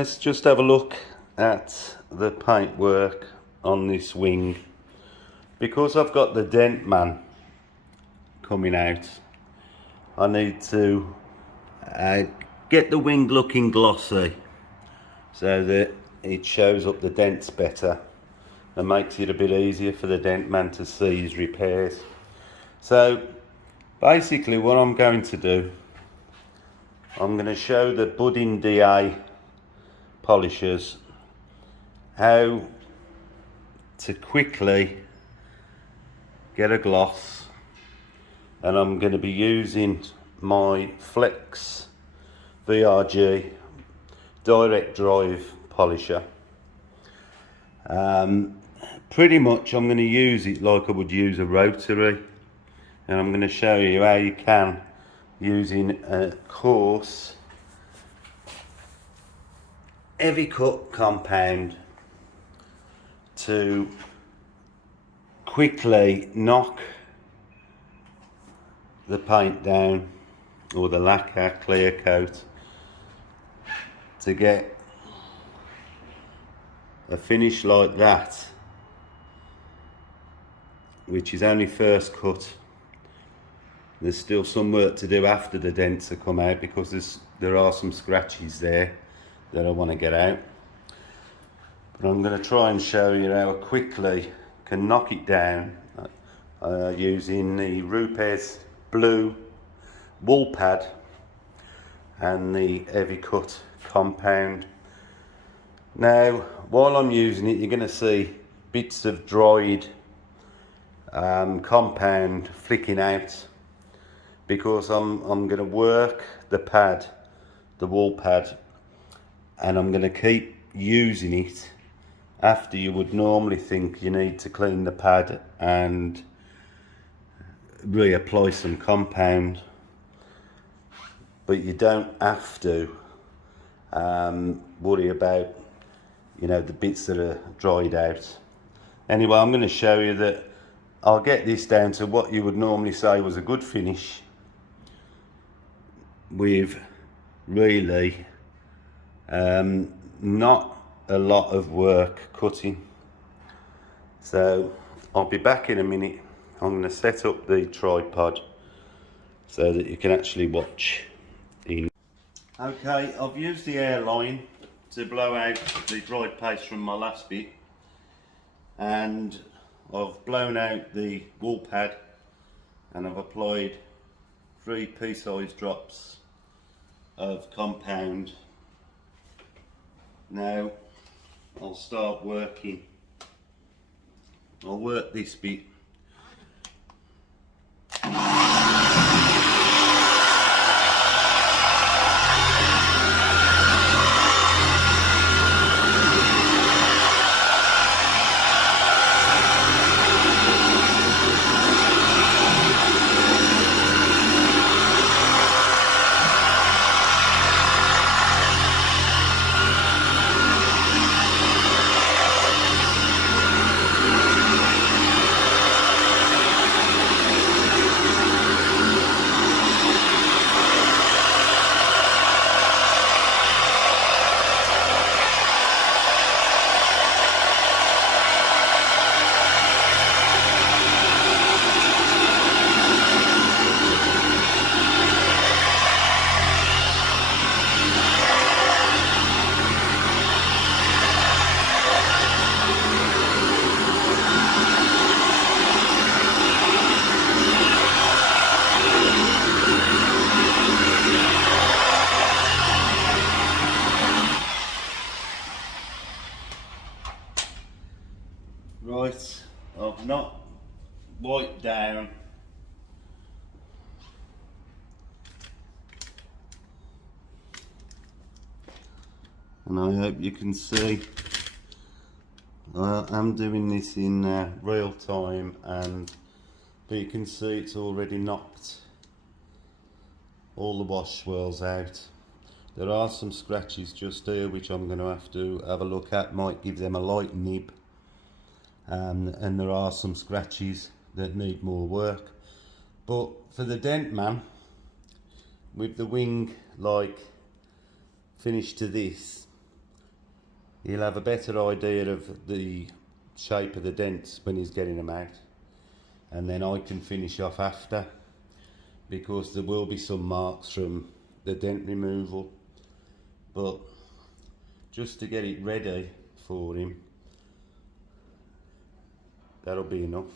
Let's just have a look at the paintwork on this wing. Because I've got the dent man coming out, I need to get the wing looking glossy so that it shows up the dents better and makes it a bit easier for the dent man to see his repairs. So basically what I'm going to do, I'm going to show the budding DA polishers how to quickly get a gloss, and I'm going to be using my Flex VRG direct drive polisher. Pretty much I'm going to use it like I would use a rotary, and I'm going to show you how you can, using a coarse heavy cut compound, to quickly knock the paint down, or the lacquer clear coat, to get a finish like that, which is only first cut. There's still some work to do after the dents have come out, because there are some scratches there that I want to get out. But I'm going to try and show you how quickly I can knock it down using the Rupes blue wool pad and the heavy cut compound. Now while I'm using it, you're going to see bits of dried compound flicking out, because I'm going to work the pad, the wool pad, and I'm going to keep using it after you would normally think you need to clean the pad and reapply some compound, but you don't have to worry about, you know, the bits that are dried out. Anyway, I'm going to show you that I'll get this down to what you would normally say was a good finish, with really not a lot of work cutting. So I'll be back in a minute. I'm going to set up the tripod so that you can actually watch in. Okay, I've used the air line to blow out the dried paste from my last bit, and I've blown out the wool pad, and I've applied 3 pea-sized drops of compound. Now I'll start working. I'll work this bit. Right, I've not wiped down and I hope you can see I'm doing this in real time, but you can see it's already knocked all the wash swirls out. There are some scratches just here which I'm going to have a look at, might give them a light nib. And there are some scratches that need more work, but for the dent man, with the wing like finished to this, he'll have a better idea of the shape of the dents when he's getting them out, and then I can finish off after, because there will be some marks from the dent removal, but just to get it ready for him, that'll be enough.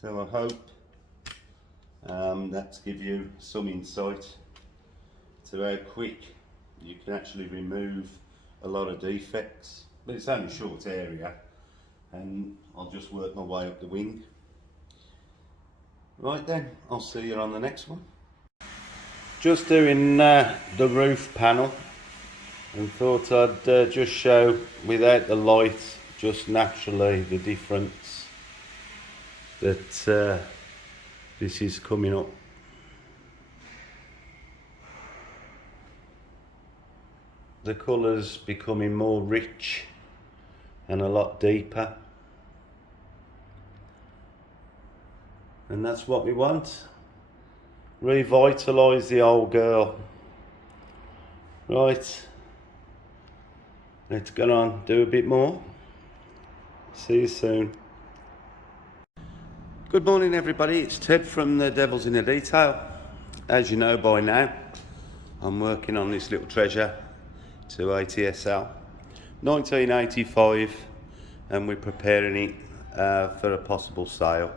So I hope that's give you some insight to how quick you can actually remove a lot of defects, but it's only a short area, and I'll just work my way up the wing. Right then, I'll see you on the next one. Just doing the roof panel, and thought I'd just show without the light, just naturally the difference that this is coming up. The colours becoming more rich and a lot deeper, and that's what we want. Revitalise the old girl. Right, let's go on, do a bit more. See you soon. Good morning everybody, it's Ted from the Devils in the Detail. As you know by now, I'm working on this little treasure to ATSL 1985, and we're preparing it for a possible sale.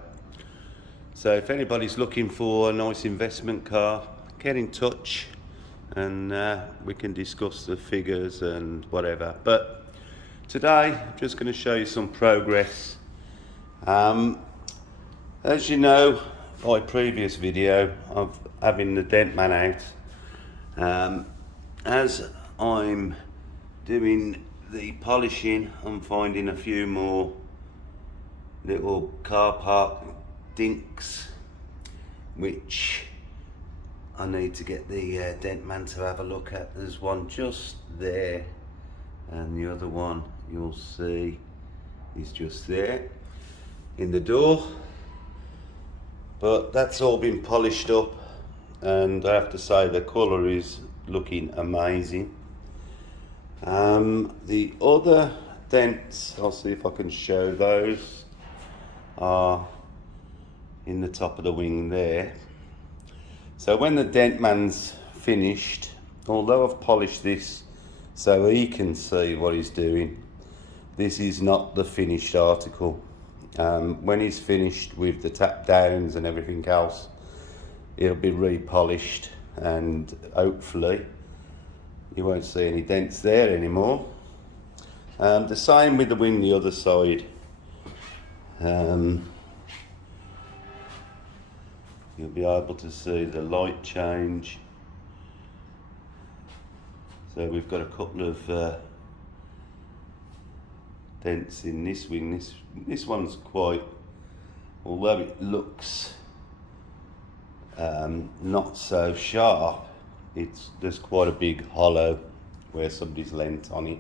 So if anybody's looking for a nice investment car, get in touch, and we can discuss the figures and whatever. But today I'm just going to show you some progress. As you know by previous video of having the dent man out, as I'm doing the polishing, I'm finding a few more little car park dinks which I need to get the dent man to have a look at. There's one just there, and the other one you'll see is just there in the door, but that's all been polished up, and I have to say the colour is looking amazing. The other dents, I'll see if I can show those, are in the top of the wing there. So when the dent man's finished, although I've polished this so he can see what he's doing, this is not the finished article. When he's finished with the tap downs and everything else, it'll be repolished, and hopefully you won't see any dents there anymore. The same with the wing the other side. You'll be able to see the light change. So we've got a couple of dents in this wing. This one's quite, although it looks not so sharp, there's quite a big hollow where somebody's leant on it.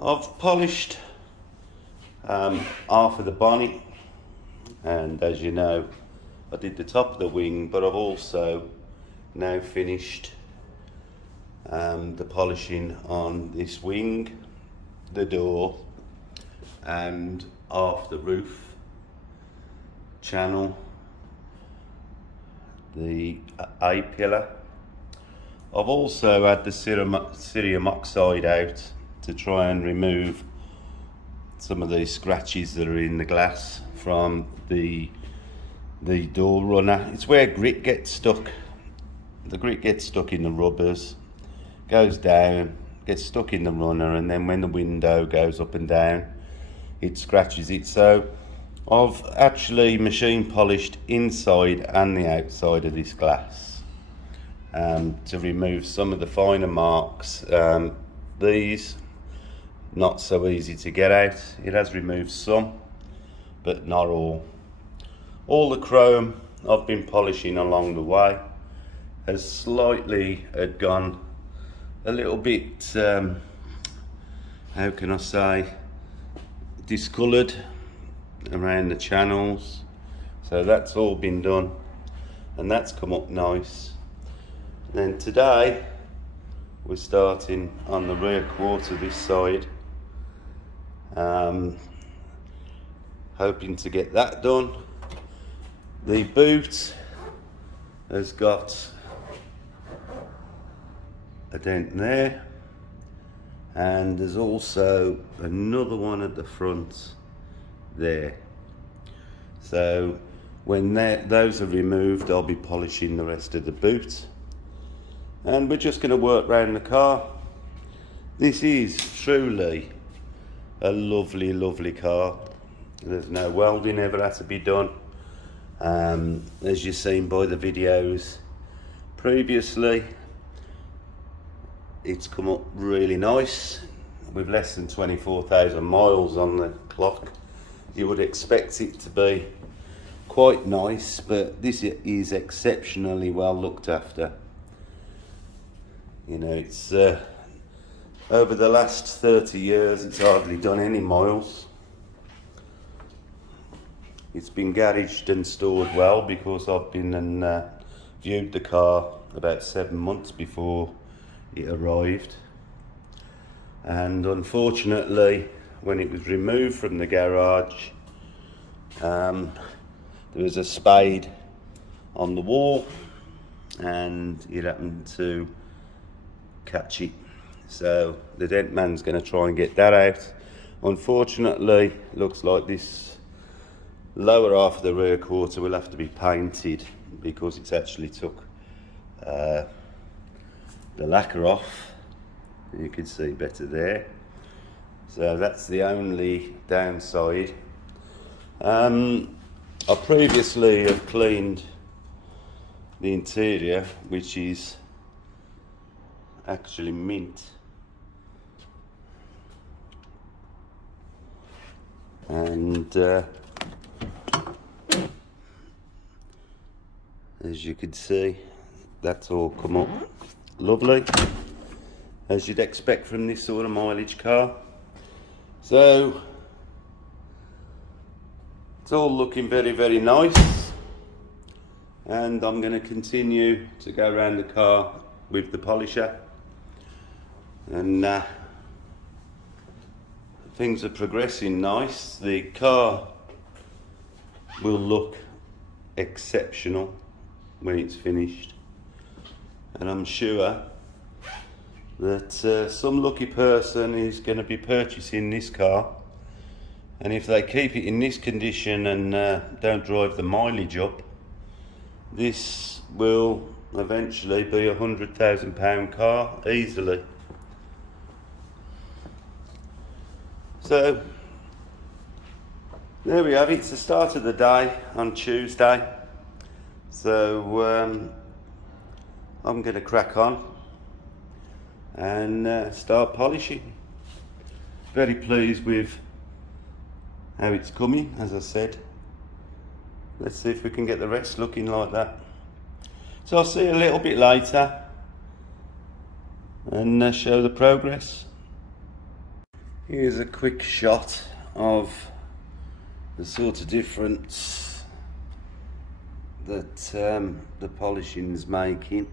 I've polished half of the bonnet, and as you know, I did the top of the wing, but I've also now finished the polishing on this wing, the door, and half the roof channel, the A pillar. I've also had the cerium oxide out to try and remove some of these scratches that are in the glass from the door runner. It's where grit gets stuck. The grit gets stuck in the rubbers, goes down, gets stuck in the runner, and then when the window goes up and down, it scratches it. So I've actually machine polished inside and the outside of this glass to remove some of the finer marks. These, not so easy to get out. It has removed some, but not all. All the chrome I've been polishing along the way has slightly gone a little bit, how can I say, discoloured around the channels. So that's all been done, and that's come up nice. And then today we're starting on the rear quarter this side. Hoping to get that done. The boot has got a dent there, and there's also another one at the front there. So when those are removed, I'll be polishing the rest of the boot, and we're just going to work around the car. This is truly a lovely car. There's no welding ever had to be done. As you've seen by the videos previously, it's come up really nice with less than 24,000 miles on the clock. You would expect it to be quite nice, but this is exceptionally well looked after. You know, it's over the last 30 years it's hardly done any miles. It's been garaged and stored well, because I've been and viewed the car about 7 months before it arrived, and unfortunately when it was removed from the garage, there was a spade on the wall and it happened to catch it. So the dent man's going to try and get that out. Unfortunately, looks like this lower half of the rear quarter will have to be painted, because it's actually took the lacquer off. You can see better there. So that's the only downside. I previously have cleaned the interior, which is actually mint, and as you can see, that's all come up lovely, as you'd expect from this sort of mileage car. So it's all looking very nice, and I'm going to continue to go around the car with the polisher, and things are progressing nice. The car will look exceptional when it's finished, and I'm sure that some lucky person is going to be purchasing this car, and if they keep it in this condition and don't drive the mileage up, this will eventually be a £100,000 car easily. So there we have it. It's the start of the day on Tuesday, so I'm going to crack on and start polishing. Very pleased with how it's coming, as I said. Let's see if we can get the rest looking like that. So I'll see you a little bit later and show the progress. Here's a quick shot of the sort of difference that the polishing is making.